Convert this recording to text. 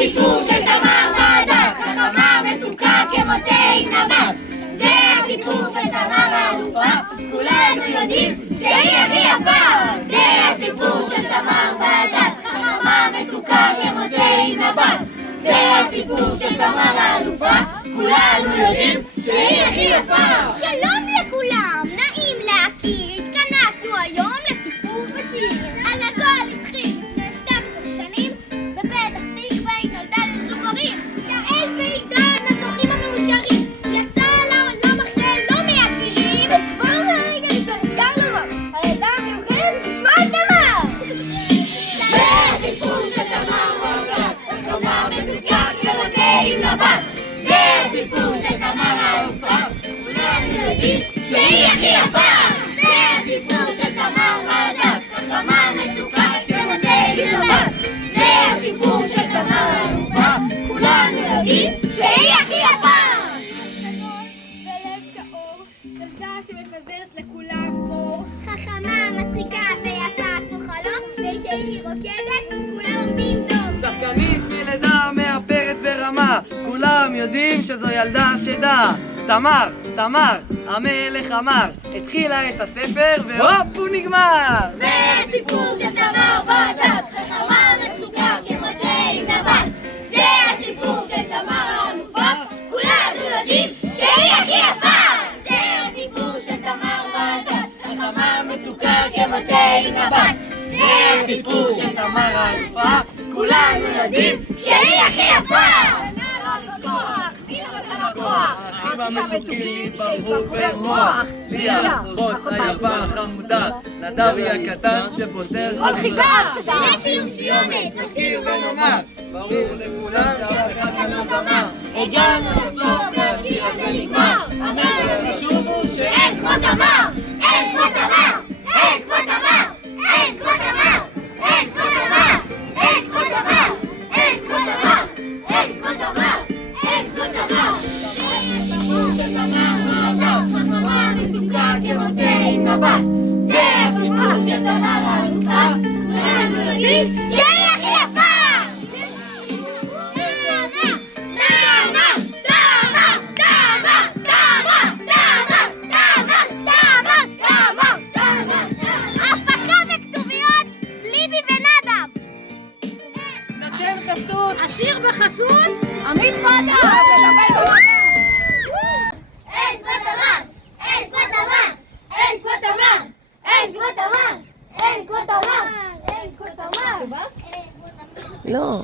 הסיפור של תמר ועדה, חכמה מתוקה כמותי נמר. זה הסיפור של תמר האלופה, כולנו יודעים שהיא הכי יפה. זה הסיפור של תמר ועדה, חכמה מתוקה כמותי נמר. זה הסיפור של תמר האלופה, כולנו יודעים שהיא הכי יפה. שלום לכולם, נעים להכיר. התכנסנו היום לסיפור בשיר. על הכל התחיל לפני 12 שנים, בפתח תקווה היא נולדה לזוכרים. יעל ועידן הזוכים המאושרים, יצא לעולם אחרי לא מעט צירים, וכבר מהרגע ראשון אפשר לראות, הילדה המיוחדת לשמוע את תמר. זה הסיפור של תמר ועדה, חכמה מתוקה כמותי נמר. זה הסיפור של תמר האלופה, כולנו יודעים שהיא הכי יפה. זה הסיפור של תמר ועדה, חכמה מתוקה כמותי נמר. זה הסיפור של תמר האלופה, כולנו יודעים שהיא הכי יפה. ולב טהור, ילדה שמפזרת לכולם אור. חכמה, מצחיקה ויפה כמו חלום, ושהיא רוקדת, כולם עומדים דום. שחקנית מלידה מאפרת ברמה, כולם יודעים שזו ילדה שדה. תמר, תמר, המלך אמר, התחילה את הספר והופ הוא נגמר. זה הסיפור של תמר ועדה, חכמה מצחיקה כמותי נמר. זה הסיפור של תמר האלופה, כולנו יודעים שהיא הכי יפה. זה הסיפור של תמר ועדה, חכמה מתוקה כמותי נמר. זה הסיפור של תמר האלופה, כולנו יודעים שהיא הכי יפה. האחים המתוקים ברחו במוח, ליה, רות היפה החמודה, נדבי הקטן שפותר כל חיבה! לסיום סיומת! נזכיר ונאמר, ברור לכולם שהחלטנו במה, הגענו לסוף והשיר הזה נגמר. המסר חשוב הוא שאין כמו תמר! אין כמו תמר! אין כמו תמר! אין כמו תמר! אין כמו תמר! אין כמו תמר! אין כמו תמר! אין כמו תמר! אין כמו תמר! של תמר ועדה, חכמה מתוקה כמותי נמר. זה הסיפור של תמר האלופה, כולנו יודעים שהיא הכי יפה! השיר בחסות עמית ועדה. אין כמו תמר! אין כמו תמר! אין כמו תמר! אין כמו תמר! אין כמו תמר! אין כמו תמר! לא.